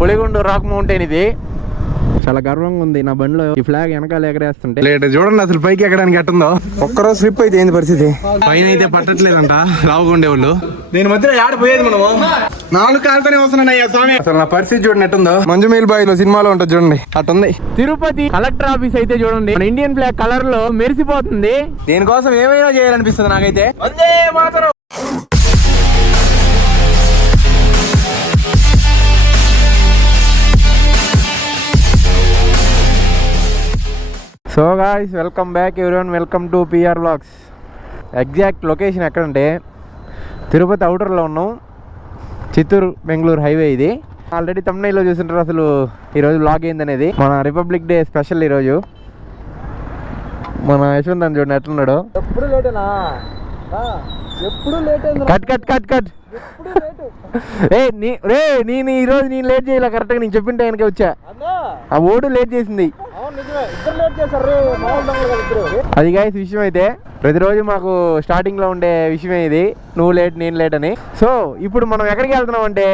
Puligundu rock mountain ఇది. చాలా గర్వంగా ఉంది నా బండిలో ఈ ఫ్లాగ్ వెనకాల ఎగరేస్తుంటే. చూడండి అసలు పైకి ఎక్కడానికి ఎట్టుందో. ఒక్కరోజు స్లిప్ అయితే ఏంది పరిస్థితి. పైన అయితే పట్టట్లేదంట రావుగుండే వాళ్ళు. నేను మధ్యలో ఆడిపోయేది మనము 4 కాలుతోనే వస్తున్నాయ్యా స్వామి. అసలు నా పరిస్థితి చూడండి ఎట్టుందో. మంజుమేల్ బాయ్ లో సినిమాలో ఉంటుంది చూడండి అట్టుంది. తిరుపతి కలెక్టర్ ఆఫీస్ అయితే చూడండి మన ఇండియన్ ఫ్లాగ్ కలర్ లో మెరిసిపోతుంది. దీనికోసం ఏమైనా చేయాలనిపిస్తుంది నాకైతే. వందే మాతరం. So guys welcome back everyone, welcome to P R vlogs. Exact location ఎక్కడంటే తిరుపతి అవుటర్లో ఉన్నాం. చిత్తూరు బెంగళూరు హైవే ఇది. ఆల్రెడీ తమ్నైల్లో చూసింటారు అసలు ఈరోజు వ్లాగ్ ఏందనేది. మన రిపబ్లిక్ డే స్పెషల్ ఈరోజు. మన యశ్వంత్ అని చూడండి ఎట్లున్నాడు. ఎప్పుడు లేటేనా? ఎప్పుడు లేట్ కట్ నేను ఈరోజు నేను లేట్ చేయలే, కరెక్ట్గా నేను చెప్పిన టైంకి వచ్చా. ఆ ఓడు లేట్ చేసింది. అది గాయస్ విషయం అయితే ప్రతిరోజు మాకు స్టార్టింగ్ లో ఉండే విషయమే ఇది, నువ్వు లేట్ నేను లేట్ అని. సో ఇప్పుడు మనం ఎక్కడికి వెళ్తున్నాం అంటే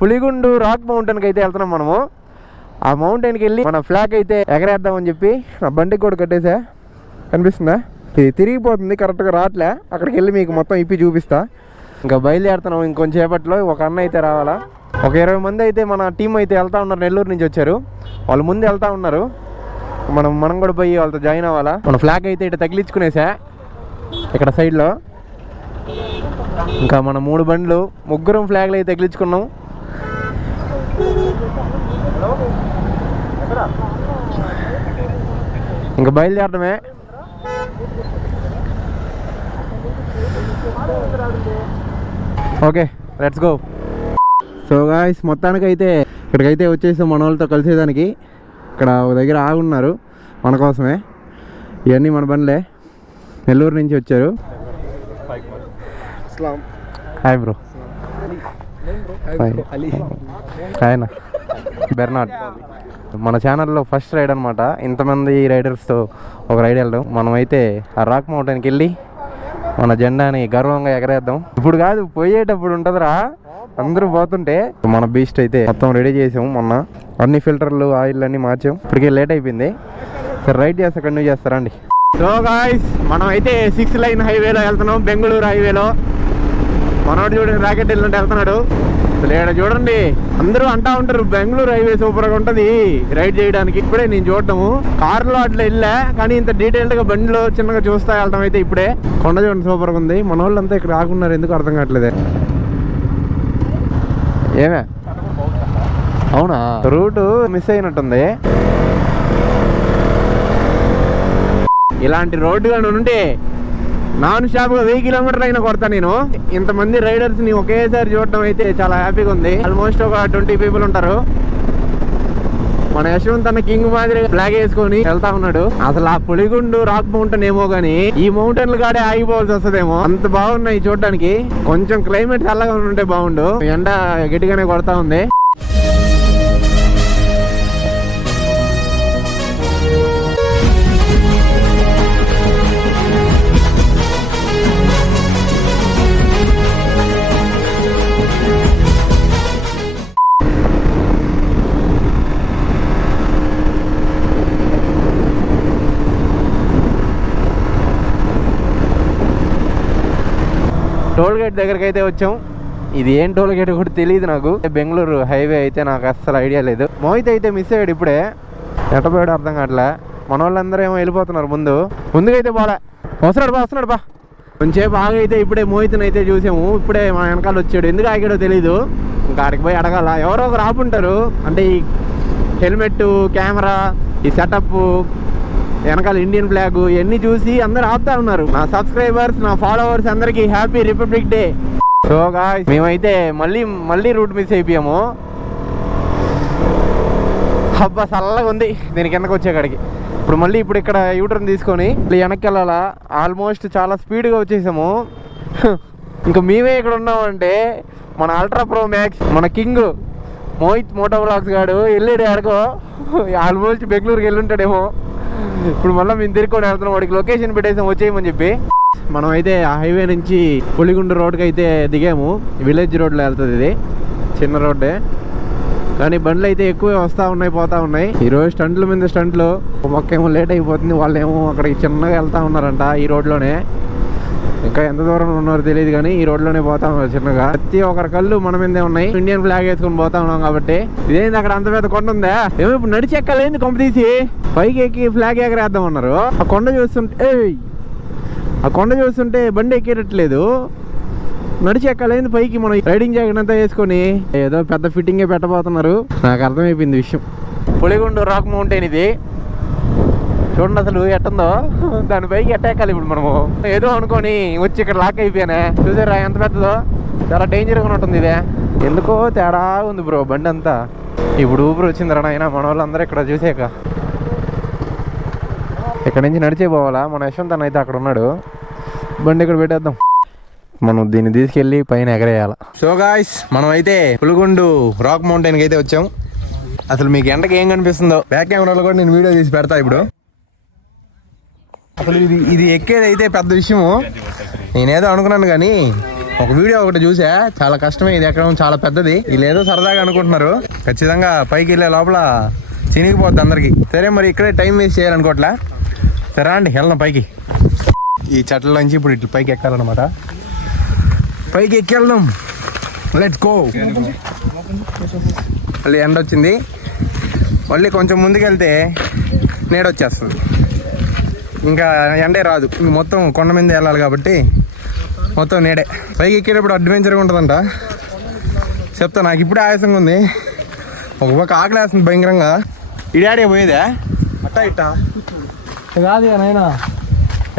పులిగుండు రాక్ మౌంటైన్కి అయితే వెళ్తున్నాం మనము. ఆ మౌంటైన్కి వెళ్ళి మన ఫ్లాగ్ అయితే ఎగరేద్దామని చెప్పి నా బండికి కూడా కట్టేసా. కనిపిస్తుందా? ఇది తిరిగిపోతుంది, కరెక్ట్గా రావట్లే. అక్కడికి వెళ్ళి మీకు మొత్తం ఇప్పి చూపిస్తా. ఇంకా బయలుదేరుతున్నాం ఇంకొంచెం సేపట్లో. ఒక అన్న అయితే రావాలా. ఒక 20 మంది అయితే మన టీం అయితే వెళ్తా ఉన్నారు. నెల్లూరు నుంచి వచ్చారు వాళ్ళు, ముందు వెళ్తా ఉన్నారు. మనం కూడా పోయి వాళ్ళతో జాయిన్ అవ్వాలా. మన ఫ్లాగ్ అయితే ఇటు తగిలించుకునేసా ఇక్కడ సైడ్లో. ఇంకా మన 3 బండ్లు ముగ్గురం ఫ్లాగ్లు అయితే తగిలించుకున్నాం. ఇంకా బయలుదేరడమే. Okay let's go. So guys మొత్తానికైతే ఇక్కడికైతే వచ్చేసాం మన వాళ్ళతో కలిసేదానికి. ఇక్కడ ఒక దగ్గర ఆగున్నారు మన కోసమే. ఇవన్నీ మన బండ్లే, నెల్లూరు నుంచి వచ్చారు. Hi bro. ఆయన బెర్నాడ్ మన ఛానల్లో ఫస్ట్ రైడ్ అనమాట. ఇంతమంది రైడర్స్తో ఒక రైడ్ వెళ్ళడం. మనమైతే ఆ రాక్ మౌంటైన్కి వెళ్ళి మన జెండాని గర్వంగా ఎగరేద్దాం. ఇప్పుడు కాదు, పోయేటప్పుడు ఉంటుందిరా. అందరూ పోతుంటే మన బీస్ట్ అయితే మొత్తం రెడీ చేసాము. మొన్న అన్ని ఫిల్టర్లు ఆయిల్ అన్ని మార్చాం. ఇప్పటికే లేట్ అయిపోయింది. సరే రైడ్ చేస్తా, కంటిన్యూ చేస్తారా అండి. సో గాయ్స్ మనం అయితే 6 లైన్ హైవేలో వెళ్తున్నాం, బెంగళూరు హైవేలో. మనోడు చూడండి రాకెట్ వెళ్ళినట్టు వెళ్తున్నాడు. అసలు చూడండి అందరూ అంటా ఉంటారు బెంగళూరు హైవే సూపర్గా ఉంటుంది రైడ్ చేయడానికి. ఇప్పుడే నేను చూడటము కార్లో అట్లా వెళ్ళా, కానీ ఇంత డీటెయిల్డ్గా బండిలో చిన్నగా చూస్తా వెళ్ళటం అయితే ఇప్పుడే. కొండ చూడండి సూపర్గా ఉంది. మన వాళ్ళు అంతా ఇక్కడ ఆగున్నారు, ఎందుకు అర్థం కావట్లేదే. ఏమే అవునా, రూటు మిస్ అయినట్టుంది. ఇలాంటి రోడ్డు కానీ ఉంటే నాన్ స్టాప్గా 1000 కిలోమీటర్లు అయినా కొడతా నేను. ఇంతమంది రైడర్స్ ని ఒకేసారి చూడటం అయితే చాలా హ్యాపీగా ఉంది. ఆల్మోస్ట్ ఒక 20 పీపుల్ ఉంటారు. మన యశ్వంత్ అన్న కింగ్ మాదిరి ఫ్లాగ్ వేసుకొని వెళ్తా ఉన్నాడు. అసలు ఆ పులిగుండు రాక్ మౌంటైన్ ఏమో గానీ ఈ మౌంటైన్లు కాడే ఆగిపోవాల్సి వస్తుందేమో, అంత బాగున్నాయి చూడటానికి. కొంచెం క్లైమేట్ చల్లగా ఉంటే బాగుండు. ఎండ గట్టిగానే కొడతా ఉంది. టోల్ గేట్ దగ్గరికి అయితే వచ్చాం. ఇది ఏం టోల్ గేట్ కూడా తెలియదు నాకు. బెంగళూరు హైవే అయితే నాకు అస్సలు ఐడియా లేదు. మోహిత్ అయితే మిస్ అయ్యాడు ఇప్పుడే, ఎట్టపోయాడు అర్థం కావట్లే. మన వాళ్ళందరూ ఏమో వెళ్ళిపోతున్నారు ముందుకైతే పోలే. వస్తున్నాడు బా. కొంచెంసేపు ఆగైతే ఇప్పుడే మోహిత్ని అయితే చూసాము. ఇప్పుడే మా వెనకాల వచ్చాడు. ఎందుకు ఆగాడో తెలీదు. ఇంకా ఆడికి పోయి అడగాల. ఎవరో ఒకరు ఆపుంటారు. అంటే ఈ హెల్మెట్, కెమెరా, ఈ సెటప్, వెనకాల ఇండియన్ ఫ్లాగ్ ఇవన్నీ చూసి అందరు ఆపుతా ఉన్నారు. నా సబ్స్క్రైబర్స్, నా ఫాలోవర్స్ అందరికి happy republic day. So guys మేమైతే మళ్ళీ రూట్ మిస్ అయిపోయాము. హబ్బా చల్లగా ఉంది దీని కిందకి వచ్చేకాడికి. ఇప్పుడు ఇక్కడ యూటర్న్ తీసుకొని వెనక్కి వెళ్ళాలా. ఆల్మోస్ట్ చాలా స్పీడ్గా వచ్చేసాము. ఇంకా మేమే ఇక్కడ ఉన్నామంటే మన అల్ట్రా ప్రో మ్యాక్స్, మన కింగ్ మోహిత్ మోటో వ్లాగ్స్ గాడు వెళ్ళాడు ఆడుకో. ఆల్మోస్ట్ బెంగళూరుకి వెళ్ళుంటాడేమో. ఇప్పుడు మళ్ళీ మేము తిరుక్కొని వెళ్తున్నాం. వాడికి లొకేషన్ పెట్టేసాం వచ్చేయమని చెప్పి. మనం అయితే ఆ హైవే నుంచి పులిగుండు రోడ్కి అయితే దిగాము. విలేజ్ రోడ్లో వెళ్తుంది ఇది, చిన్న రోడ్డే. కానీ బండ్లు అయితే ఎక్కువ వస్తూ ఉన్నాయి పోతా ఉన్నాయి. ఈరోజు స్టంట్ల మీద స్టంట్లు. ఒక్క ఏమో లేట్ అయిపోతుంది, వాళ్ళు ఏమో అక్కడికి చిన్నగా వెళ్తా ఉన్నారంట ఈ రోడ్లోనే. ఇంకా ఎంత దూరం ఉన్నారో తెలియదు కానీ ఈ రోడ్లోనే పోతా ఉన్నారు చిన్నగా. ప్రతి ఒక్కరి కళ్ళు మన మీదే ఉన్నాయి. ఇండియన్ ఫ్లాగ్ వేసుకుని పోతా ఉన్నాం కాబట్టి. ఇదేంది అక్కడ అంత పెద్ద కొండ ఉందా? ఏమో ఇప్పుడు నడిచి ఎక్కాలేంది కొంప తీసి పైకి ఎక్కి ఫ్లాగ్ ఎగరేద్దాం అన్నారు. ఆ కొండ చూస్తుంటే బండి ఎక్కేటట్లేదు. నడిచి ఎక్కాలేంది పైకి. మనం రైడింగ్ జాకెట్ అంతా వేసుకొని ఏదో పెద్ద ఫిట్టింగే పెట్టబోతున్నారు. నాకు అర్థమైపోయింది విషయం. పులిగుండు రాక్ మౌంటైన్ ఇది. చూడండి అసలు ఎట్టుందో. దాని పైకి ఎక్కాలి ఇప్పుడు మనము. ఏదో అనుకొని వచ్చి ఇక్కడ లాక్ అయిపోయానే. చూసారా ఎంత పెద్దదో. చాలా డేంజర్గా ఉంటుంది ఇదే. ఎందుకో తేడా ఉంది బ్రో బండి అంతా. ఇప్పుడు ఊపిరి వచ్చింది రా అయినా మన వాళ్ళందరూ ఇక్కడ చూసాక. ఇక్కడ నుంచి నడిచే పోవాలా. మన యశ్వంత్ అన్న అయితే అక్కడ ఉన్నాడు. బండి ఇక్కడ పెట్టేద్దాం. మనం దీన్ని తీసుకెళ్ళి పైన ఎగరేయాలి. సో గాయ్స్ మనం అయితే పులిగుండు రాక్ మౌంటైన్కి అయితే వచ్చాం. అసలు మీకు ఎండకి ఏం కనిపిస్తుందో బ్యాక్ కెమెరాలో కూడా నేను వీడియో తీసి పెడతా ఇప్పుడు. అసలు ఇది ఎక్కేది అయితే పెద్ద విషయము. నేనేదో అనుకున్నాను కానీ ఒక వీడియో ఒకటి చూసా. చాలా కష్టమే ఇది ఎక్కడం, చాలా పెద్దది. వీళ్ళు ఏదో సరదాగా అనుకుంటున్నారు. ఖచ్చితంగా పైకి వెళ్ళే లోపల చినిగిపోద్ది అందరికి. సరే మరి ఇక్కడే టైం వేస్ట్ చేయాలనుకోవట్లా. సరే అండి వెళ్దాం పైకి. ఈ చెట్లలోంచి ఇప్పుడు ఇట్లా పైకి ఎక్కాలన్నమాట. పైకి ఎక్కెళ్దాం. Let's go. మళ్ళీ ఎండ వచ్చింది. మళ్ళీ కొంచెం ముందుకెళ్తే నీడొచ్చేస్తుంది. ఇంకా ఎండే రాదు. మొత్తం కొండ మీద వెళ్ళాలి కాబట్టి మొత్తం నీడే. పైకి ఎక్కేటప్పుడు అడ్వెంచర్గా ఉంటుందంట. చెప్తా. నాకు ఇప్పుడే ఆయాసంగా ఉంది. ఒక పక్క ఆకలి వేస్తుంది భయంకరంగా. ఇడాడే పోయేదా అట్టా ఇట్టా కాదు నాయనా.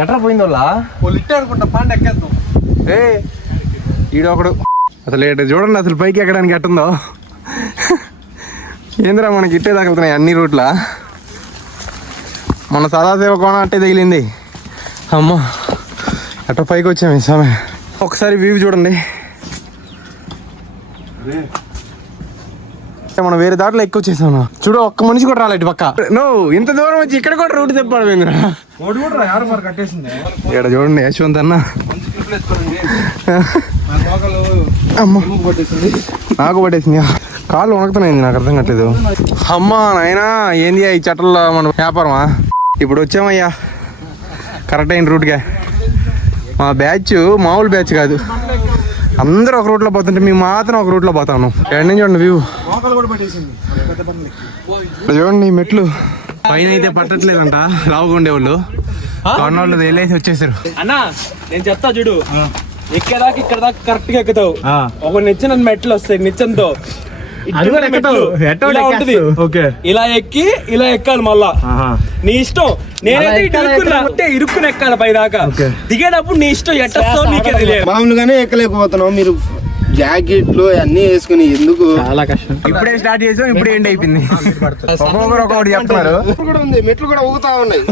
ఎట్రా పోయింది వాళ్ళ ఇట్టే అనుకుంటా. పాండి ఎక్కేద్దాం. ఈడొకడు అసలు ఏంటో చూడండి. అసలు పైకి ఎక్కడానికి ఎట్టుందో. ఏందిరా మనకి ఇట్టే తగులుతున్నాయి అన్ని రూట్ల. మన సదాశివ కోణం అట్టే తగిలింది. అమ్మ ఎట్ట పైకి వచ్చాము సమయం. ఒకసారి వ్యూ చూడండి. మనం వేరే దాంట్లో ఎక్కువ వచ్చేసాను. చూడు ఒక్క మనిషి కూడా రాలేదు పక్క. నువ్వు ఇంత దూరం వచ్చి ఇక్కడ కూడా రూట్ చెప్పాడు. ఇక్కడ చూడండి యశ్వంత్ అన్న. నాకు పట్టేసింది. కాళ్ళు వణుకుతున్నాయి. నాకు అర్థం కావట్లేదు. అమ్మా నాయనా ఏంది ఈ చట్టంలో మన వ్యాపారమా. ఇప్పుడు వచ్చామయ్యా కరెక్ట్ అయిన రూట్గా. మా బ్యాచ్ మామూలు బ్యాచ్ కాదు. అందరూ ఒక రూట్లో పోతుంటే మేము మాత్రం ఒక రూట్లో పోతాను. ఎక్కడి నుంచి చూడండి వ్యూ. చూడండి ఈ మెట్లు పైన అయితే పట్టట్లేదంట. లావుగా ఉండేవాళ్ళు కొన్నోళ్ళు వెళ్ళేసి వచ్చేసారు. అన్నా నేను చెప్తా చూడు. ఎక్కేదాకా ఇక్కడ దాకా కరెక్ట్ గా ఎక్కుతావు. ఒక నిచ్చెన మెట్లు వస్తాయి. నిచ్చెనతో ఇలా ఎక్కి ఇలా ఎక్కాలి. మళ్ళా నీ ఇష్టం. నేనైతే ఇరుక్కుని ఎక్కాలి పై దాకా. దిగేటప్పుడు నీ ఇష్టం. ఎట్టో నీకే తెలియదు. మామూలుగానే ఎక్కలేకపోతున్నావు. మీరు జాకెట్లు అన్ని వేసుకుని ఎందుకు? చాలా కష్టం. ఇప్పుడే స్టార్ట్ చేసాం. ఇప్పుడే ఎండ్ అయిపోయింది. ఒక్కొక్కరు ఒక్కొక్కటి చెప్తున్నారు. మెట్లు కూడా ఊగుతా ఉన్నాయి.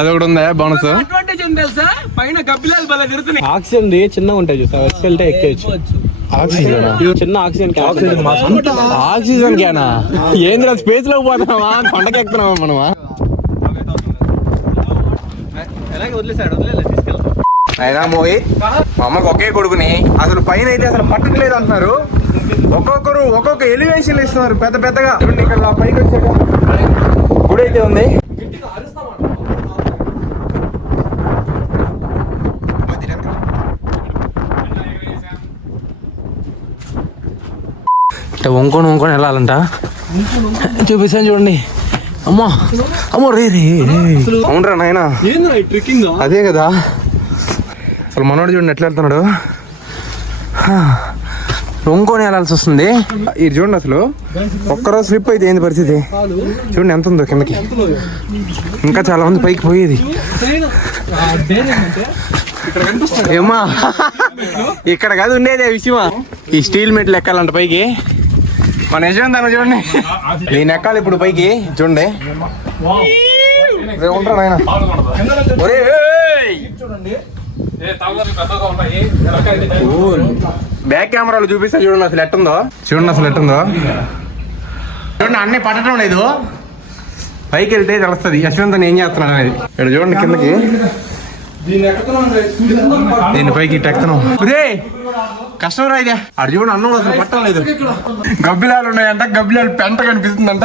అదొకటి ఉందా బోనస్. అడ్వాంటేజ్ ఏం తెలుసా? పైన గబ్బిలాలు బల తిరుగుతున్నాయి. ఆక్సిజన్ చిన్నగా ఉంటాయి చూసా. వెళ్తే ఎక్కేయచ్చు. చిన్న ఆక్సిజన్ ఆక్సిజన్ క్యానా ఏంద్రా స్పేస్ లోకి పోతున్నావా? కొండకి ఎక్కుతున్నావా మనమా? అయినా మోహిత్ మా అమ్మకి ఒకే కొడుకుని అసలు పైన అయితే అసలు పట్టట్లేదు అంటున్నారు. ఒక్కొక్కరు ఒక్కొక్క ఎలివేషన్ ఇస్తున్నారు పెద్ద పెద్దగా. ఇక్కడ పైకి వచ్చాక గుడి అయితే ఉంది. వంకొని వెళ్ళాలంట. చూపిస్తాను చూడండి. అమ్మా అమ్మో రే రే. అవునరా నాయనా అదే కదా. అసలు మనోడు చూడండి ఎట్లా వెళ్తున్నాడు. వంకొని వెళ్ళాల్సి వస్తుంది. ఇది చూడండి అసలు ఒక్కరోజు స్లిప్ అయితే ఏంది పరిస్థితి. చూడండి ఎంత ఉందో కిందకి. ఇంకా చాలా మంది పైకి పోయేది. ఏమా ఇక్కడ కాదు ఉండేది విషయమా. ఈ స్టీల్ మెట్లు ఎక్కాలంట పైకి. మన యశ్వంత్ అన్న చూడండి నేను ఎక్కాలి ఇప్పుడు పైకి. చూడండి ఉంటాను ఆయన. బ్యాక్ కెమెరాలు చూపిస్తా చూడండి అసలు ఎట్టుందో. చూడండి అసలు ఎట్టుందో. చూడండి అన్నీ పట్టడం లేదు. పైకి వెళ్తే తెలుస్తుంది యశ్వంత్ ఏం చేస్తున్నాడు అనేది. ఇక్కడ చూడండి కిందకి దీని పైకి ఎక్కను కష్టం రా ఇదే అడు చూడండి అన్నం అసలు పట్టలేదు గబ్బిలాలు ఉన్నాయంట గబ్బిలాలు పెంట కనిపిస్తుందంట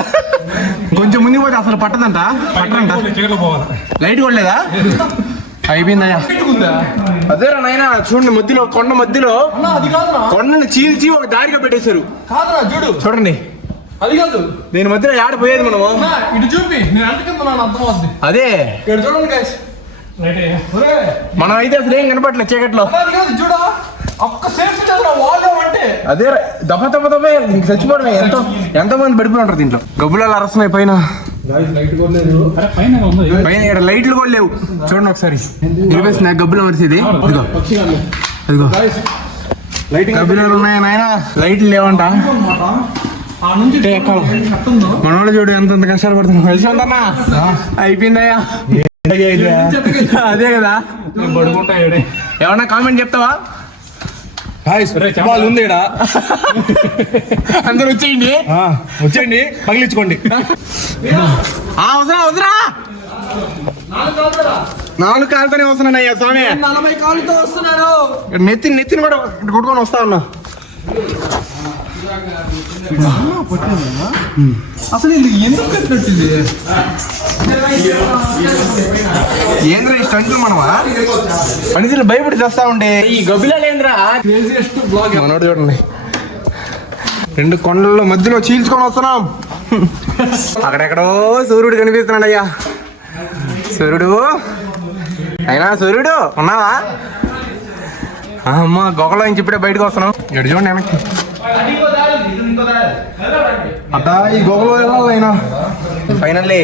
కొంచెం ముందు పోతే అసలు పట్టదంట లైట్ కొట్టలేదా అయిపోయిందయ్యా అదేరా నాయనా చూడండి మధ్యలో కొండ మధ్యలో కొండను చీల్చి ఒక దారిగా పెట్టేశారు చూడండి అది కాదు దీని మధ్యలో ఆడ పోయేది మనము ఇటు చూపి నేను అంటుకున్నాను అర్థం అవుతుంది అదే ఇక్కడ చూడండి గైస్ మనం అయితే అసలు ఏం కనపట్లేదు చీకట్లో చూడ ఒక్క సేఫ్ వాళ్ళు అంటే అదే దెబ్బ దెబ్బ దెబ్బ ఇంక చచ్చిపోవడమే ఎంతో మంది పడిపోయి ఉంటారు దీంట్లో గబ్బులాలు అరస్తున్నాయి పైన పైన ఇక్కడ లైట్లు కూడా లేవు చూడండి ఒకసారి ఇరివేసిన గబ్బుల మరిసేది అదిగో గబ్బులాలు ఉన్నాయి నాయన లైట్లు లేవంట మనోళ్ళు చూడు ఎంత కష్టాలు పడుతున్నాం కలిసి ఉందన్నా అయిపోయిందయ్యా అదే కదా ఏమన్నా కామెంట్ చెప్తావా వాళ్ళు ఉంది ఇక్కడ అందరు వచ్చేయండి పగిలించుకోండి అవసరం అవసరా 4 కాలుతోనే వస్తున్నానయ్యా స్వామి 40 కాళ్ళతో వస్తున్నారు నెత్తిని కూడా కొట్టుకొని వస్తా ఉన్నా అసలు ఇది ఎందుకు కట్టినట్టుంది ఏంద్రా ఈ స్టంట్లు మనమా మనుషులు భయపడి చేస్తా ఉండే ఈ గబ్బిలాలు ఏంద్రా మనోడు చూడండి 2 కొండల్లో మధ్యలో చీల్చుకొని వస్తున్నాం అక్కడెక్కడో సూర్యుడు కనిపిస్తున్నాడు అయ్యా సూర్యుడు అయినా సూర్యుడు ఉన్నావా అమ్మ గొగలో నుంచి ఇప్పుడే బయటకు వస్తున్నాం ఎడు చూడండి వెనక్కి అట్టా ఈ గొగలో వెళ్ళాలైనా ఫైనల్లీ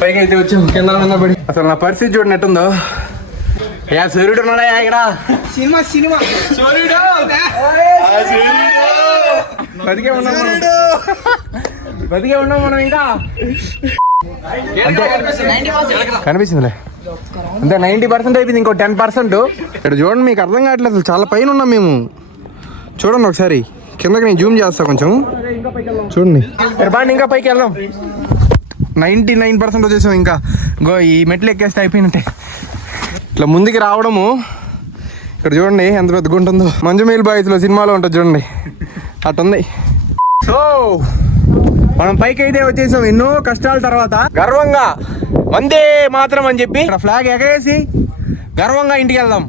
పైకి అయితే వచ్చాం కింద పడి అసలు నా పరిస్థితి చూడండి ఎట్టుందో అయ్యా సూర్యుడు ఉన్నాడా ఇక్కడ సినిమా సూర్యుడు బతికే ఉన్నాం మనం ఇంకా కనిపిస్తుందిలే అంతే 90% అయిపోయింది ఇంకో 10%. ఇక్కడ చూడండి మీకు అర్థం కావట్లేదు అసలు చాలా పైన ఉన్నాం మేము చూడండి ఒకసారి కిందకి నేను జూమ్ చేస్తా కొంచెం చూడండి బాగా ఇంకా పైకి వెళ్దాం 99% వచ్చేసాం ఇంకా ఈ మెట్లు ఎక్కేస్తే అయిపోయినట్టే ఇట్లా ముందుకి రావడము ఇక్కడ చూడండి ఎంత పెద్దగా ఉంటుందో మంజుమేల్ బాయ్స్లో సినిమాలో ఉంటుంది చూడండి అట్టుంది. సో మనం పైకి అయితే వచ్చేసాం ఎన్నో కష్టాల తర్వాత గర్వంగా వందే మాత్రం అని చెప్పి ఇక్కడ ఫ్లాగ్ ఎగరేసి గర్వంగా ఇంటికి వెళ్దాం.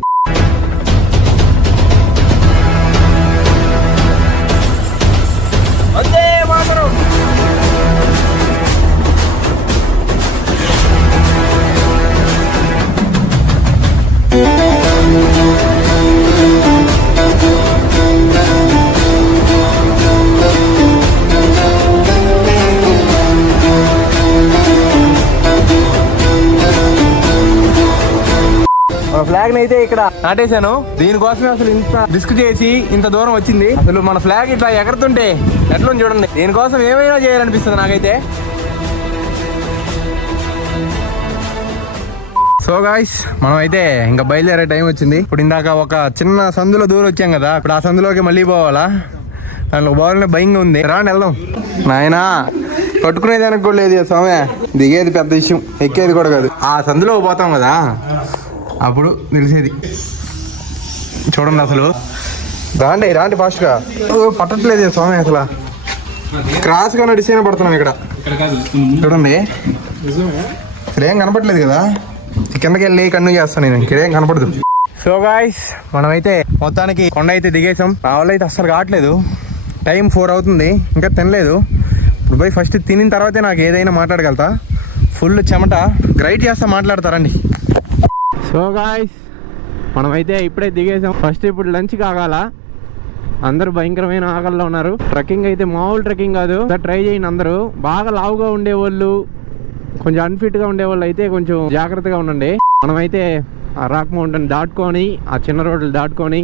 వందే మాత్రం. ఫ్లాగ్ అయితే ఇక్కడ నాటేశాను. దీనికోసమే అసలు ఇంత రిస్క్ చేసి ఇంత దూరం వచ్చింది. అసలు మన ఫ్లాగ్ ఇట్లా ఎగరుతుంటే ఎట్లా చూడండి. దీనికోసం ఏమైనా చేయాలనిపిస్తుంది నాకైతే. సో గాయ్స్ మనం అయితే ఇంకా బయలుదేరే టైం వచ్చింది. ఇప్పుడు ఇందాక ఒక చిన్న సందులో దూరం వచ్చాం కదా, ఇప్పుడు ఆ సందులోకి మళ్ళీ పోవాలా. దాంట్లో పోవాలనే భయంగా ఉంది. రాండి వెళ్దాం. నాయనా పట్టుకునేదానికి కూడా లేదు స్వామి. దిగేది పెద్ద విషయం, ఎక్కేది కూడా కాదు. ఆ సందులో పోతాం కదా అప్పుడు తెలిసేది. చూడండి అసలు రాండి రాండి ఫాస్ట్గా. పట్టట్లేదు స్వామి అసలు. క్రాస్గా నడిచేనే పడుతున్నాం ఇక్కడ. చూడండి ఇక్కడ ఏం కనపడలేదు కదా. కిందకి వెళ్ళి కన్ను చేస్తాను నేను, ఇక్కడ ఏం కనపడదు. సో గాయ్స్ మనమైతే మొత్తానికి కొండ అయితే దిగేసాం. నా వల్ల అయితే అస్సలు కావట్లేదు. టైం 4 అవుతుంది, ఇంకా తినలేదు. ఇప్పుడు పోయి ఫస్ట్ తినిన తర్వాతే నాకు ఏదైనా మాట్లాడగలుగుతా. ఫుల్ చెమట, గ్రైడ్ చేస్తా మాట్లాడతారండి. సో గాయ్స్ మనమైతే ఇప్పుడే దిగేసాం. ఫస్ట్ ఇప్పుడు లంచ్ కాగాల. అందరూ భయంకరమైన ఆకలిలో ఉన్నారు. ట్రెక్కింగ్ అయితే మామూలు ట్రెక్కింగ్ కాదు. ట్రై చేయండి అందరూ. బాగా లావుగా ఉండేవాళ్ళు, కొంచెం అన్ఫిట్గా ఉండేవాళ్ళు అయితే కొంచెం జాగ్రత్తగా ఉండండి. మనమైతే ఆ రాక్ మౌంటైన్ దాటుకొని, ఆ చిన్న రోడ్లు దాటుకొని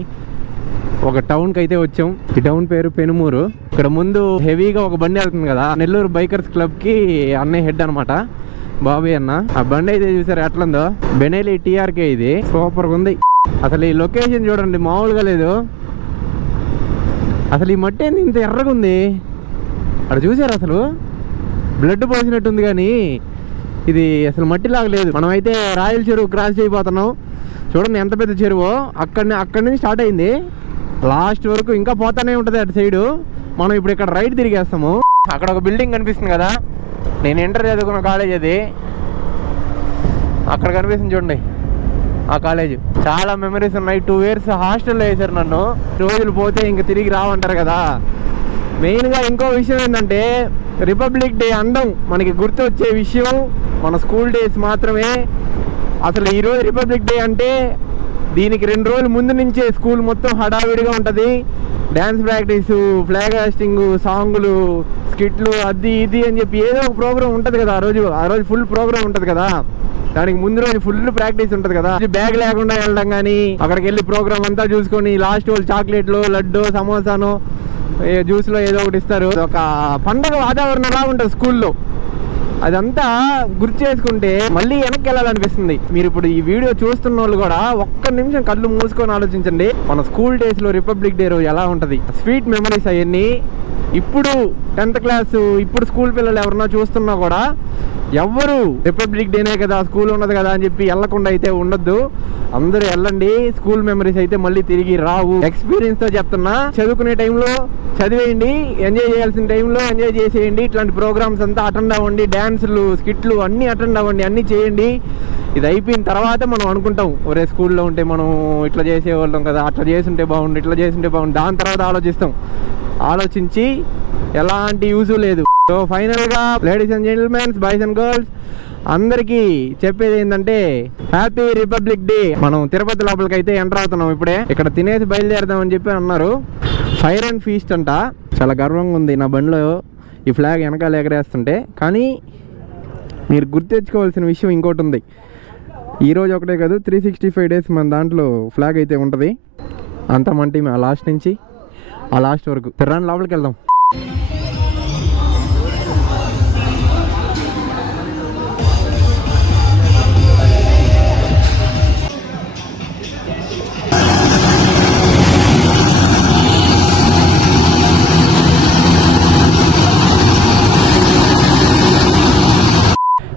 ఒక టౌన్కి అయితే వచ్చాం. ఈ టౌన్ పేరు పెనుమూరు. ఇక్కడ ముందు హెవీగా ఒక బండి వెళ్తుంది కదా, నెల్లూరు బైకర్స్ క్లబ్కి అన్నయ్య హెడ్ అనమాట, బాబీ అన్న. ఆ బండి అయితే చూసారు ఎట్లుందో. బెనెలి టీఆర్కే ఇది సూపర్గా ఉంది. అసలు ఈ లొకేషన్ చూడండి, మామూలుగా లేదు. అసలు ఈ మట్టి ఏంది ఇంత ఎర్రగా ఉంది. అక్కడ చూసారు అసలు బ్లడ్ పోసినట్టుంది, కానీ ఇది అసలు మట్టిలాగా లేదు. మనమైతే రాయల చెరువు క్రాస్ చేయబోతున్నాం. చూడండి ఎంత పెద్ద చెరువు. అక్కడి నుంచి స్టార్ట్ అయింది, లాస్ట్ వరకు ఇంకా పోతానే ఉంటుంది అటు సైడు. మనం ఇప్పుడు ఇక్కడ రైట్ తిరిగేస్తాము. అక్కడ ఒక బిల్డింగ్ కనిపిస్తుంది కదా, నేను ఇంటర్ చదువుకున్న కాలేజ్ అది. అక్కడ కనిపిస్తుంది చూడండి ఆ కాలేజ్. చాలా మెమరీస్ ఉన్నాయి. 2 years హాస్టల్లో వేశారు నన్ను. రోజులు పోతే ఇంక తిరిగి రావంటారు కదా. మెయిన్గా ఇంకో విషయం ఏంటంటే, రిపబ్లిక్ డే అనడం మనకి గుర్తు వచ్చే విషయం మన స్కూల్ డేస్ మాత్రమే. అసలు ఈరోజు రిపబ్లిక్ డే అంటే దీనికి 2 రోజుల ముందు నుంచే స్కూల్ మొత్తం హడావిడిగా ఉంటుంది. డ్యాన్స్ ప్రాక్టీసు, ఫ్లాగ్ హాస్టింగ్, సాంగులు, స్కిట్లు, అది ఇది అని చెప్పి ఏదో ఒక ప్రోగ్రామ్ ఉంటుంది కదా. ఆ రోజు ఫుల్ ప్రోగ్రామ్ ఉంటుంది కదా. దానికి ముందు రోజు ఫుల్ ప్రాక్టీస్ ఉంటుంది కదా. బ్యాగ్ లేకుండా వెళ్ళడం కానీ, అక్కడికి వెళ్ళి ప్రోగ్రామ్ అంతా చూసుకొని లాస్ట్ వాళ్ళు చాక్లెట్లు, లడ్డు, సమోసాను, జ్యూస్లో ఏదో ఒకటి ఇస్తారు. ఒక పండగ వాతావరణంలా ఉంటుంది స్కూల్లో. అదంతా గుర్తు చేసుకుంటే మళ్ళీ వెనక్కి వెళ్ళాలనిపిస్తుంది. మీరు ఇప్పుడు ఈ వీడియో చూస్తున్న వాళ్ళు కూడా ఒక్క నిమిషం కళ్ళు మూసుకొని ఆలోచించండి, మన స్కూల్ డేస్లో రిపబ్లిక్ డే రోజు ఎలా ఉంటుంది. స్వీట్ మెమరీస్ అవన్నీ. ఇప్పుడు 10th క్లాస్ ఇప్పుడు స్కూల్ పిల్లలు ఎవరన్నా చూస్తున్నా కూడా ఎవ్వరు రిపబ్లిక్ డేనే కదా, స్కూల్ ఉన్నది కదా అని చెప్పి వెళ్ళకుండా అయితే ఉండొద్దు. అందరూ వెళ్ళండి. స్కూల్ మెమరీస్ అయితే మళ్ళీ తిరిగి రావు. ఎక్స్పీరియన్స్తో చెప్తున్నా. చదువుకునే టైంలో చదివేయండి, ఎంజాయ్ చేయాల్సిన టైంలో ఎంజాయ్ చేసేయండి. ఇట్లాంటి ప్రోగ్రామ్స్ అంతా అటెండ్ అవ్వండి. డ్యాన్సులు, స్కిట్లు అన్నీ అటెండ్ అవ్వండి, అన్నీ చేయండి. ఇది అయిపోయిన తర్వాత మనం అనుకుంటాం, ఒరే స్కూల్లో ఉంటే మనం ఇట్లా చేసేవాళ్ళం కదా, అట్లా చేసుంటే బాగుండు, ఇట్లా చేసుంటే బాగుండు. దాని తర్వాత ఆలోచించి ఎలాంటి యూజ్ లేదు. సో ఫైనల్గా ladies and gentlemen's, boys and girls అందరికీ చెప్పేది ఏంటంటే, హ్యాపీ రిపబ్లిక్ డే. మనం తిరుపతి లోపలికి అయితే ఎంటర్ అవుతున్నాం ఇప్పుడే. ఇక్కడ తినేసి బయలుదేరదామని చెప్పి అన్నారు. ఫైర్ అండ్ ఫీస్ట్ అంట. చాలా గర్వంగా ఉంది నా బండిలో ఈ ఫ్లాగ్ వెనకాల ఎగరేస్తుంటే. కానీ మీరు గుర్తెచ్చుకోవాల్సిన విషయం ఇంకోటి ఉంది. ఈరోజు ఒకటే కాదు, 365 days మన దాంట్లో ఫ్లాగ్ అయితే ఉంటుంది. అంతా మన టీం, ఆ లాస్ట్ నుంచి ఆ లాస్ట్ వరకు. తిరాన్ లోపలికి వెళ్దాం.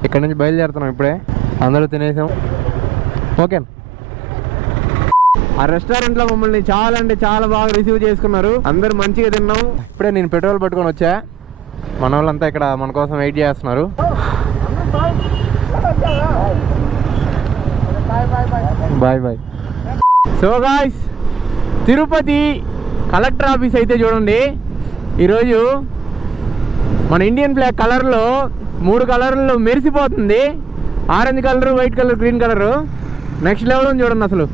ఇక్కడ నుంచి బయలుదేరుతున్నాం ఇప్పుడే. అందరూ తినేసాం. ఓకే. ఆ రెస్టారెంట్లో మమ్మల్ని చాలా అంటే చాలా బాగా రిసీవ్ చేసుకున్నారు. అందరూ మంచిగా తిన్నాం. ఇప్పుడే నేను పెట్రోల్ పట్టుకొని వచ్చా. మన వాళ్ళంతా ఇక్కడ మన కోసం వెయిట్ చేస్తున్నారు. Bye bye. So guys, Tirupati collector office అయితే చూడండి. ఈరోజు మన ఇండియన్ ఫ్లాగ్ కలర్లో 3 కలర్లో మెరిసిపోతుంది. Orange colour, white colour, green colour. Next level ఉంది చూడండి. అసలు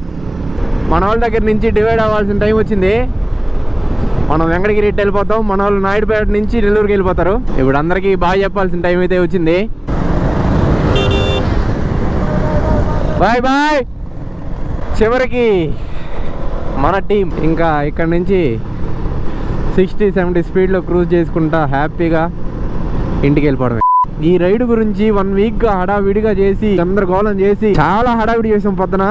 మన వాళ్ళ దగ్గర నుంచి డివైడ్ అవ్వాల్సిన టైం వచ్చింది. మనం వెంకటగిరి వెళ్ళిపోతాం, మన వాళ్ళు నాయుడుపేట నుంచి నెల్లూరుకి వెళ్ళిపోతారు. ఇప్పుడు అందరికీ బాగా చెప్పాల్సిన టైం అయితే వచ్చింది. Bye bye. చివరికి మన టీం ఇంకా ఇక్కడ నుంచి 60-70 స్పీడ్లో క్రూజ్ చేసుకుంటా హ్యాపీగా ఇంటికి వెళ్ళిపోవడమే. ఈ రైడ్ గురించి 1 week హడావిడిగా చేసి, గందరగోళం చేసి, చాలా హడావిడి చేసాం. పొద్దున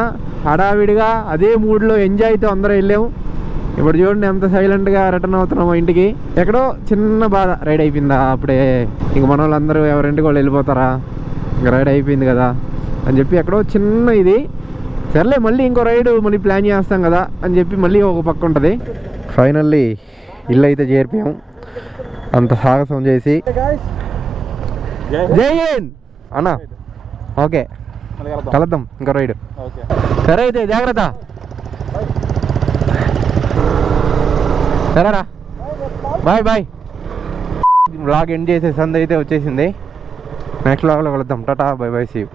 హడావిడిగా అదే మూడ్లో ఎంజాయ్తో అందరూ వెళ్ళాము. ఇప్పుడు చూడండి ఎంత సైలెంట్గా రిటర్న్ అవుతున్నామో ఇంటికి. ఎక్కడో చిన్న బాధ, రైడ్ అయిపోయిందా అప్పుడే, ఇంక మన వాళ్ళందరూ ఎవరింటికి వాళ్ళు వెళ్ళిపోతారా, ఇంక రైడ్ అయిపోయింది కదా అని చెప్పి ఎక్కడో చిన్న ఇది. సర్లే మళ్ళీ ఇంకో రైడ్ మళ్ళీ ప్లాన్ చేస్తాం కదా అని చెప్పి మళ్ళీ ఒక పక్క ఉంటుంది. ఫైనల్లీ ఇల్లు అయితే చేరిపోయాం. అంత సాహసం చేసి. జై హింద్ అన్నా. ఓకే, కలుద్దాం ఇంకో రైడ్. సరే అయితే జాగ్రత్త. సరేరా, బాయ్ బాయ్. వ్లాగ్ ఎండ్ చేసే సంది అయితే వచ్చేసింది. నెక్స్ట్ వ్లాగ్లో కలుద్దాం. టాటా, బై బై, సీ యూ.